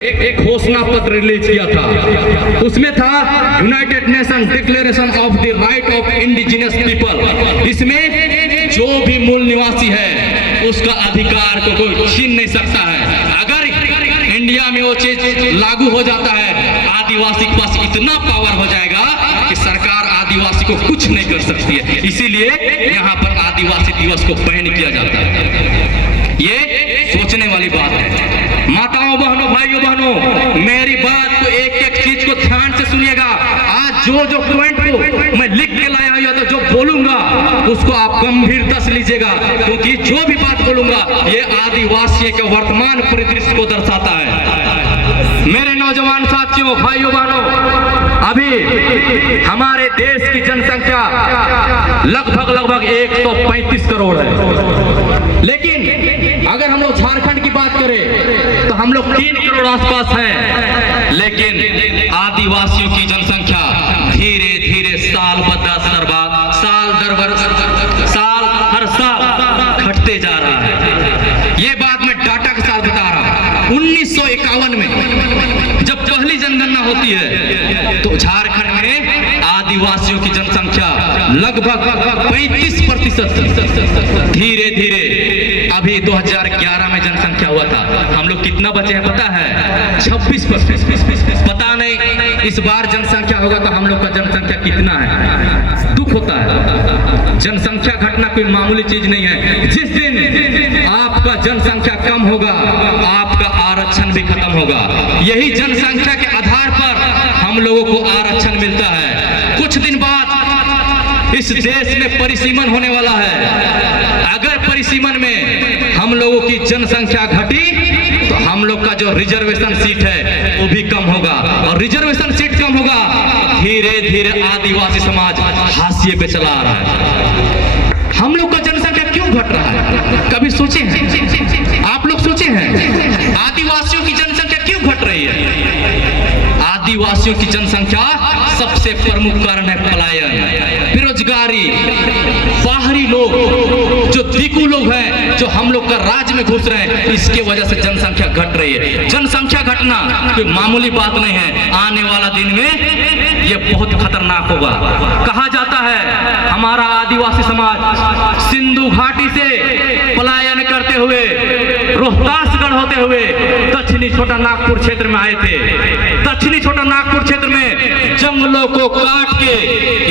एक घोषणा पत्र रिलीज किया था। उसमें था United nation declaration of the right of indigenous people. इसमें जो भी मूल निवासी है उसका अधिकार को कोई छीन नहीं सकता है। अगर इंडिया में वो चीज लागू हो जाता है, आदिवासी के पास इतना पावर हो जाएगा कि सरकार आदिवासी को कुछ नहीं कर सकती है। इसीलिए यहाँ पर आदिवासी दिवस को बैन किया जाता है। ये सोचने वाली बात है। माताओं बहनों भाइयों बहनों, मेरी बात को एक एक चीज को ध्यान से सुनिएगा। आज जो पॉइंट को मैं लिख के लाया हुआ तो जो बोलूंगा उसको आप गंभीरता से लीजिएगा, क्योंकि जो भी बात बोलूंगा ये आदिवासी के वर्तमान परिदृश्य को दर्शाता है। मेरे नौजवान साथियों भाइयों बहनों, अभी हमारे देश की जनसंख्या लगभग 135 करोड़ है, लेकिन अगर हम लोग झारखंड की बात करें तो हम लोग 3 करोड़ आसपास हैं। लेकिन आदिवासियों की जनसंख्या धीरे धीरे साल हर साल घटते जा रहा है। ये बात मैं डाटा के साथ बता रहा हूं। 1951 में जब पहली जनगणना होती है तो झारखंड में आदिवासियों की जनसंख्या लगभग 35%। धीरे धीरे अभी 2011 में जनसंख्या हुआ था, हम लोग कितना बचे हैं पता है? 26%। पता नहीं इस बार जनसंख्या होगा तो हम लोग का जनसंख्या कितना है। दुख होता है, जनसंख्या घटना कोई मामूली चीज नहीं है। जिस दिन आपका जनसंख्या कम होगा आपका आरक्षण भी खत्म होगा। यही जनसंख्या के आधार पर हम लोगों को आरक्षण मिलता है। कुछ दिन बाद इस देश में परिसीमन होने वाला है। अगर परिसीमन में हम लोगों की जनसंख्या घटी तो हम लोग का जो रिजर्वेशन सीट है वो भी कम होगा, और रिजर्वेशन सीट कम होगा धीरे धीरे आदिवासी समाज हाशिए पे चला आ रहा है। हम लोग का जनसंख्या क्यों घट रहा है? कभी सोचे हैं? आप लोग सोचे हैं आदिवासियों की जनसंख्या क्यों घट रही है? आदिवासियों की जनसंख्या सबसे प्रमुख कारण है पलायन, बेरोजगारी, बाहरी लोग, जो दिकू लोग हैं जो हम लोग का राज्य में घुस रहे हैं, इसके वजह से जनसंख्या घट रही है। जनसंख्या घटना कोई मामूली बात नहीं है। आने वाला दिन में ये बहुत खतरनाक होगा। कहा जाता है हमारा आदिवासी समाज सिंधु घाटी से पलायन करते हुए रोहतासगढ़ होते हुए दक्षिणी छोटा नागपुर क्षेत्र में आए थे। दक्षिणी छोटा नागपुर क्षेत्र में जंगलों को काट के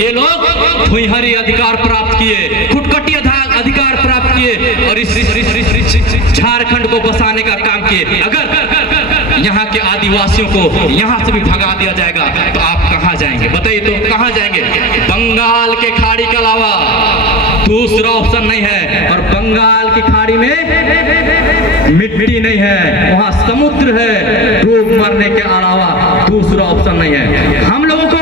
ये लोग भूइंहरी अधिकार प्राप्त किए, खुटकटी अधिकार प्राप्त किए और इस झारखंड को बसाने का काम किए। अगर यहाँ के आदिवासियों को यहाँ से भी भगा दिया जाएगा तो आप कहाँ जाएंगे? बताइए तो कहाँ जाएंगे? बंगाल के खाड़ी के अलावा दूसरा ऑप्शन नहीं है। और बंगाल की खाड़ी में मिट्टी नहीं है, वहाँ समुद्र है, डूब मरने के अलावा दूसरा ऑप्शन नहीं है। हम लोगों को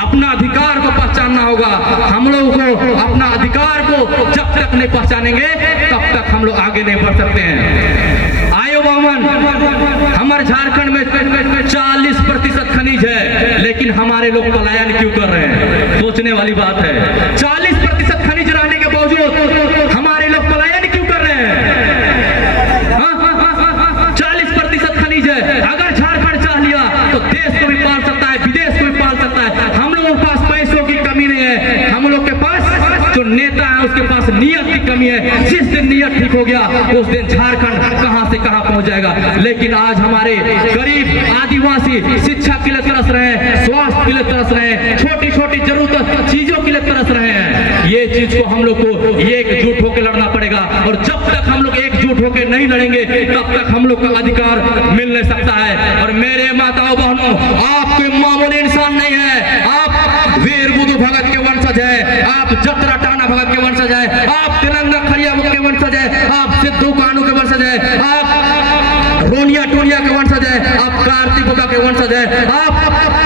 अपना अधिकार को पहचानना होगा। हम लोगों को अपना अधिकार को जब तक नहीं पहचानेंगे तब तक हम लोग आगे नहीं बढ़ सकते हैं। आयो बामन, हमारे झारखंड में 40% खनिज है, लेकिन हमारे लोग पलायन क्यों कर रहे हैं? सोचने वाली बात है। 40% खनिज रहने के बावजूद हमारे लोग पलायन क्यों कर रहे हैं? 40% खनिज है। अगर झारखंड चाह लिया तो देश को भी पाल सकता है, विदेश को भी पाल सकता है। हम लोगों के पास पैसों की कमी नहीं है, हम लोग के पास जो नेता है उसके पास नियत की कमी है। जिस दिन नियत ठीक हो गया उस दिन झारखंड कहां से कहां पहुंच जाएगा। लेकिन आज हमारे गरीब आदिवासी शिक्षा के लिए तरस रहे हैं, स्वास्थ्य के लिए तरस रहे हैं, छोटी छोटी जरूरत चीजों के लिए तरस रहे हैं। ये चीज को हम लोग को एकजुट होकर लड़ना पड़ेगा, और जब तक हम लोग एकजुट होकर नहीं लड़ेंगे तब तक हम लोग का अधिकार मिल नहीं सकता है। और मेरे माताओं बहनों, आप कोई मामूली इंसान नहीं है। आप वीर बुद्धू भगत के वंशज है, आप जतरा टाना भगत के वंशज है, आप तिरंगा खड़िया के वंशज है, आप सिद्धू कानू के वंशज है, आप रोनिया टोनिया के वंशज है, आप कार्तिक बुद्धा के वंशज है, आप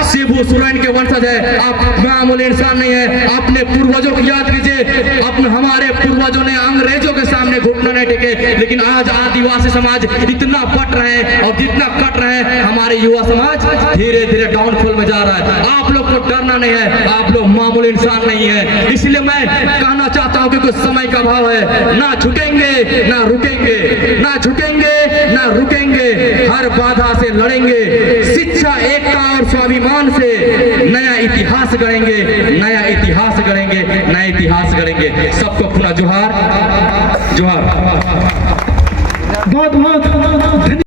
शिबू सुरैन के वंशज है। आप मामूली इंसान नहीं है। अपने पूर्वजों को याद कीजिए। अपने हमारे पूर्वजों ने अंग्रेजों के सामने घुटना नहीं टेके, लेकिन आज आदिवासी समाज इतना बट रहे हैं और जितना कट रहे हैं, हमारे हमारे युवा समाज धीरे धीरे डाउनफॉल में जा रहा है। आप लोग को डरना नहीं है, आप लोग मामूली इंसान नहीं है। इसलिए मैं कहना चाहता हूँ कि कुछ समय का अभाव है, ना झुकेंगे ना रुकेंगे, ना झुकेंगे ना रुकेंगे, हर बाधा से लड़ेंगे, शिक्षा, एकता और स्वाभिमान से नया इतिहास गढ़ेंगे, नया इतिहास गढ़ेंगे, नया इतिहास गढ़ेंगे। सबको पुनः जोहार जोहार। बहुत बहुत